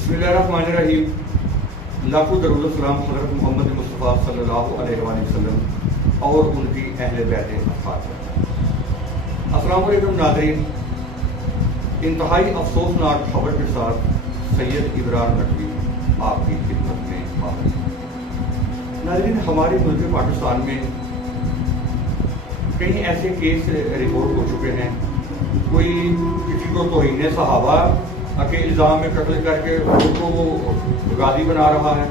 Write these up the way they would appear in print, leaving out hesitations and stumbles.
बिस्मिल्लाहिर्रहमानिर्रहीम। लाखों दरूद सलाम हज़रत मोहम्मद मुस्तफ़ा सल्लल्लाहु अलैहि वसल्लम और उनकी अहले बैत अत्हार पर। अस्सलामु अलैकुम नाज़रीन, इंतहाई अफसोसनाक खबर के साथ सैयद इब्रार नकवी आपकी खिदमत में हाजिर है। नाज़रीन, हमारे मुल्क पाकिस्तान में कई ऐसे केस रिपोर्ट हो चुके हैं। कोई किसी को तौहीन सहाबा के इल्ज़ाम में कत्ल करके उसको वो गाजी बना रहा है,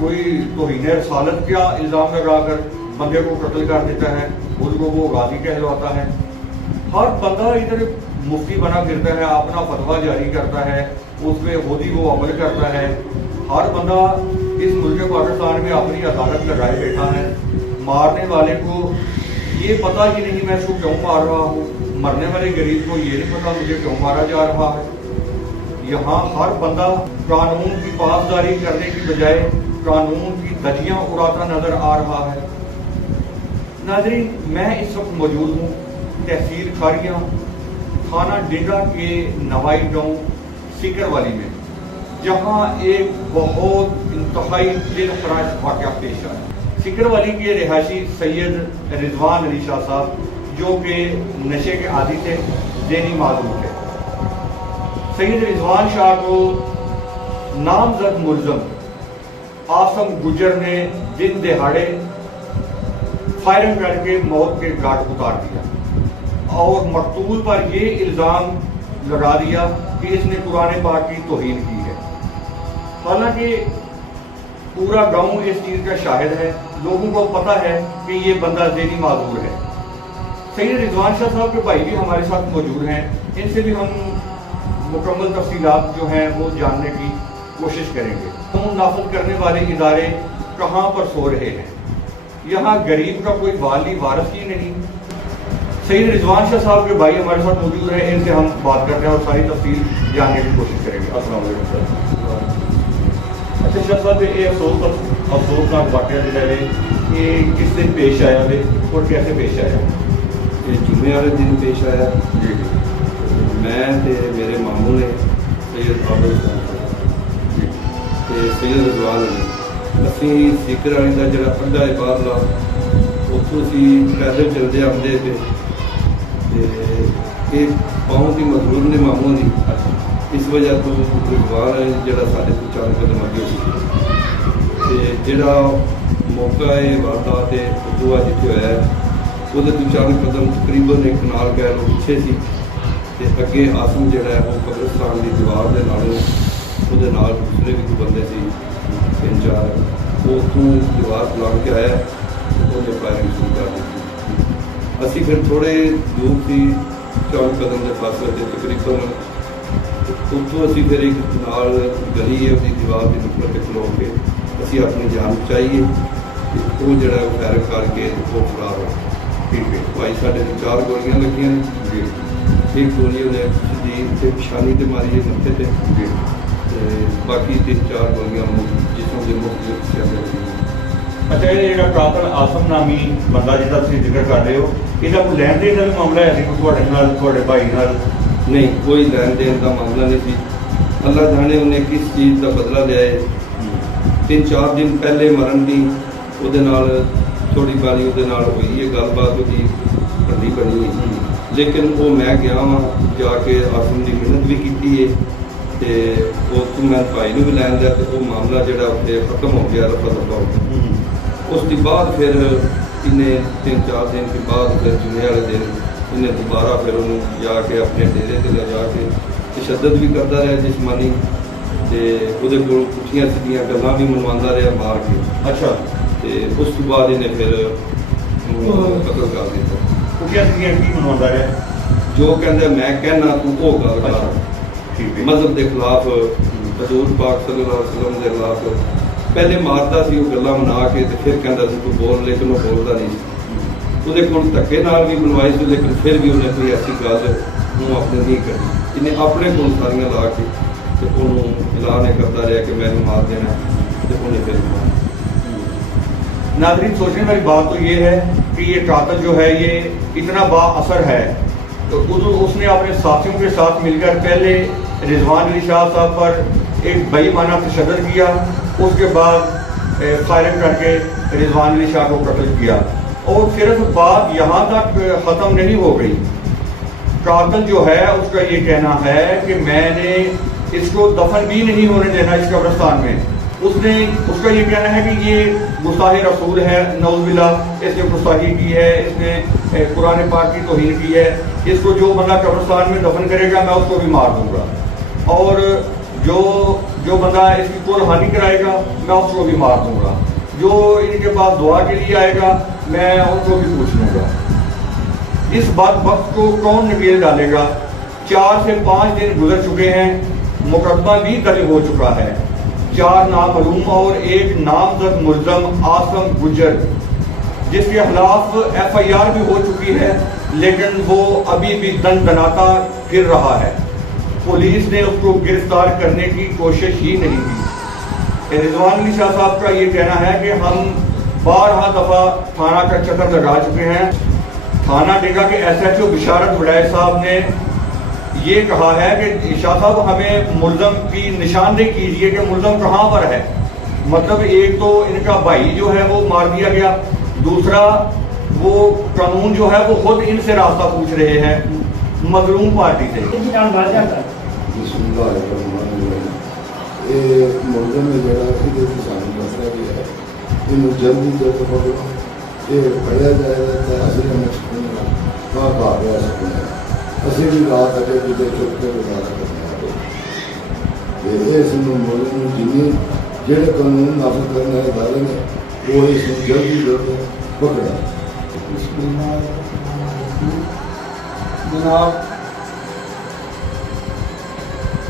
कोई तौहीन रसालत का इल्ज़ाम लगाकर बंदे को कत्ल कर देता है, उसको वो गाजी कहलवाता है। हर बंदा इधर मुफ्ती बना फिरता है, अपना फतवा जारी करता है, उस पर खुद ही वो अमल करता है। हर बंदा इस मुल्क पाकिस्तान में अपनी अदालत लगाए बैठा है। मारने वाले को ये पता ही नहीं मैं इसको क्यों मार रहा हूँ, मरने वाले गरीब को ये नहीं पता मुझे क्यों मारा जा रहा है। यहाँ हर बंदा कानून की पासदारी करने की बजाय कानून की धज्जियां उड़ाता नजर आ रहा है। नाज़रीन, मैं इस वक्त मौजूद हूँ तहसील खारियां थाना डिंडा के नवाई गांव सिकरवाली में, जहाँ एक बहुत इंतहाई दिलखराज वाक़या पेश आया। सिकरवाली के रिहायशी सैयद रिजवान अली शाह साहब, जो कि नशे के आदी थे, ज़हनी माजूर थे। सैयद रिजवान शाह को नामजद मुलजम आसम गुजर ने दिन दिहाड़े फायरिंग करके मौत के घाट उतार दिया और मकतूल पर ये इल्ज़ाम लगा दिया कि इसने कुरान पाक की तौहीन की है। हालांकि पूरा गांव इस चीज़ का शाहिद है, लोगों को पता है कि ये बंदा ज़हनी माजूर है। सैयद रिजवान शाह साहब के भाई भी हमारे साथ मौजूद हैं, इनसे भी हम मुकम्मल तफसीलात जो हैं वो जानने की कोशिश करेंगे। कानून नाफिज करने वाले इदारे कहाँ पर सो रहे हैं, यहाँ गरीब का कोई वाली वारिस ही नहीं। सैयद रिजवान शाह साहब के भाई हमारे साथ मौजूद हैं, इनसे हम बात करते हैं और सारी तफसील जानने की कोशिश करेंगे। अस्सलाम वालेकुम सर। अच्छा शाह साहब, ये अफसोसनाक वाक़या जो है ये किस दिन पेश आया है और कैसे पेश आया? ये जुम्मे वाले दिन पेश आया। जी जी। मैं ते मेरे मामू ने सैयद आबिद ते सैयद रिजवान ने असीं सीकर वाली का जो अड्डा है बाहरला, उत्थों असीं पैदल चलते आते थे। एक पाँव की मजबूर ने मामू की, इस वजह तो रिजवान जो साढ़े को 4 कदम अगे से जोड़ा मौका है वारदात है उदू जिथे होया वो 4 कदम तकरीबन एक नाल कह लो पिछे सी ते अगे आसम जोड़ा है वो कब्रिस्तान की दीवार के नालों दूसरे भी बंदे सी 3-4 वो उतों दीवार बुला के आया तो फायरिंग शुरू कर दी। असी फिर थोड़े दूर थी 4 कदम के फासले से तकरीबन उतों असी फिर एक नाल गली है उसकी दीवार की नुक्कड़ से खलो के असी अपनी जान बचाई वो जोड़ा फायरिंग करके वो फरार हो। ठीक है भाई साढ़े 4 गोलियां लगियां जी। एक गोली उन्हें सीधी पिछानी से मारी है मत्थे से जी, बाकी 3-4 गोलियां जिसों के मुख्य लगी। अच्छा, ये जो कातल आसम नामी बंदा जिसका तुम जिक्र कर रहे हो, इसका कोई लैन देन का भी मामला है थोड़े भाई नाल? नहीं, कोई लैन देन का मामला नहीं थी। अल्लाह जाने उन्हें किस चीज़ का बदला लिया है। 3-4 दिन पहले मरण की वो थोड़ी बारी वो हुई है गलबात उसकी बड़ी बनी, लेकिन वो मैं गया वहाँ जाके आसम की मिहनत भी की है तो उस मैं भाई ने भी लैन दिया तो वो मामला जो उत्थे खत्म हो गया, रफा दफा हो गया। उसके बाद फिर इन्हें 3-4 दिन के बाद फिर जुम्मे वाले दिन इन्हें दोबारा फिर उन्होंने जाके अपने डेरे से ले जाके तशद्दद भी करता रहा जिसमानी तो वो पुठियाँ सीधियाँ गल्लां भी मनवाता रहा मार के। अच्छा, तो उस बाद इन्हें फिर कतल कर दिया। पुठियां सीधियां की मनवाता रहा? जो कहता मैं कहना तू वो गल कर, मजहब के खिलाफ हजूर पाक सल्लल्लाहु अलैहि वसल्लम के खिलाफ पहले मारता सी वो गल्लां मना के ते फिर कहता सी तू बोल, लेकिन वो बोलता नहीं। उसदे कोल धक्के नाल भी मनवाई सी, लेकिन फिर भी उन्हें कोई ऐसी गल अपने नहीं करी। इन्हें अपने कोल सारियां ला के तो उन्होंने ऐलान करता रहा कि मैंने मार देना तो उन्हें फिर मार। नाज़रीन, सोचने वाली बात तो ये है कि ये कातल जो है ये इतना बाअसर है, तो उसने अपने साथियों के साथ मिलकर पहले रिजवान अली शाह साहब पर एक बेईमाना तशद्दुद किया, उसके बाद फायरिंग करके रिजवान अली शाह को कत्ल किया। और सिर्फ बात यहाँ तक ख़त्म नहीं हो गई, कातिल जो है उसका ये कहना है कि मैंने इसको दफन भी नहीं होने देना इस कब्रिस्तान में। उसका ये कहना है कि ये गुस्ताही रसूल है, नौज़ुबिल्लाह, इसने गुस्ताही की है, इसने कुरान पाक की तौहीन की है, इसको जो बंदा कब्रिस्तान में दफन करेगा मैं उसको भी मार दूंगा, और जो बंदा इसकी कुल हानि कराएगा मैं उसको भी मार दूंगा, जो इनके पास दुआ के लिए आएगा मैं उनको भी पूछ लूँगा। इस वक्त को कौन नकेल डालेगा? 4 से 5 दिन गुजर चुके हैं, मुकदमा भी दर्ज हो चुका है। 4 नामालूम और 1 नामजद मुल्ज़म आसम गुजर, जिसके खिलाफ FIR भी हो चुकी है, लेकिन वो अभी भी दनाता फिर रहा है। पुलिस ने उसको गिरफ्तार करने की कोशिश ही नहीं की। रिजवान अली शाह साहब का ये कहना है कि हम 12 दफ़ा थाना का चक्कर लगा चुके हैं। थाना डिगा के SHO बिशारत वडाई साहब ने ये कहा है कि शाह साहब हमें मुल्ज़म की निशानदेही कीजिए कि मुल्ज़म कहाँ पर है। मतलब एक तो इनका भाई जो है वो मार दिया गया, दूसरा वो कानून जो है वो खुद इनसे रास्ता पूछ रहे हैं मजलूम पार्टी से। मुल्ज़म ने जरा सामने मसला भी है, इन्हें जल्दी जल्द पकड़ो, ये फड़िया जाएगा असली में कहाँ भाग गया सकते ਅਸੀਂ ਵੀ ਰਾਤ ਅਜੇ ਕਿਤੇ ਚੁੱਕ ਕੇ ਗੁਜ਼ਾਰਾ ਕਰਨਾ ਹੈ। ਇਹ ਇਸ ਨੂੰ ਮੁਲਕ ਨੂੰ ਜਿੰਨੇ ਜਿਹੜੇ ਕਾਨੂੰਨ ਨਾਫਜ਼ ਕਰਨ ਵਾਲੇ ਨੇ ਉਹ ਇਸ ਨੂੰ ਜਲਦੀ ਜਲਦੀ ਪਕੜਿਆ। जनाब,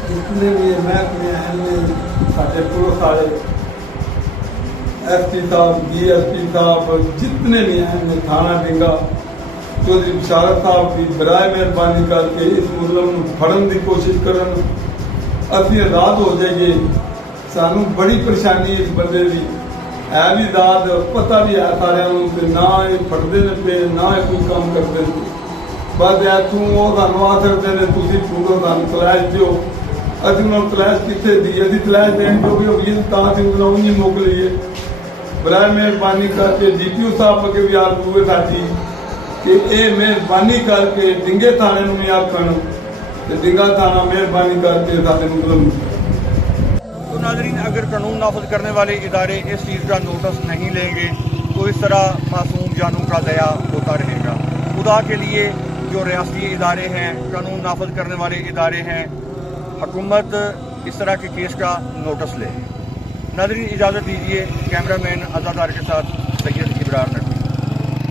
जितने भी महकमे हैं साढ़े पुलिस वाले SP साहब, DSP साहब, जितने भी हैं थाना डिंगा चौधरी बिशारत साहब की बराए मेहरबानी करके इस मुल्ज़म को फड़न की कोशिश करन। असी रात हो जाइए, सानू बड़ी परेशानी इस बंदे की है भी दाद पता भी है सारे ना ये फटते ने पे ना कोई काम करते हैं। बस इतों वो सानू आ सकते हैं तुम पूरा सानू तलाश दो, अभी उन्होंने तलाश कितने दी, अभी तलाश देने जो भी होगी तो उन्हें मोकलीए। बराए मेहरबानी करके DPO साहब अगे भी आर हुए साथी कि ये मेहरबानी करके डिंगे थाने में भी आखन, डिंगा थाना मेहरबानी करके सारे मतलब। तो नाज़रीन, अगर कानून नाफज करने वाले इदारे इस चीज़ का नोटिस नहीं लेंगे तो इस तरह मासूम जानों का ज़या होता रहेगा। खुदा के लिए जो रियासती इदारे हैं, कानून नाफज करने वाले इदारे हैं, हुकूमत इस तरह के केस का नोटिस ले। नाज़रीन, इजाज़त दीजिए। कैमरामैन आज़ादार के साथ सैयद इब्रार नकवी।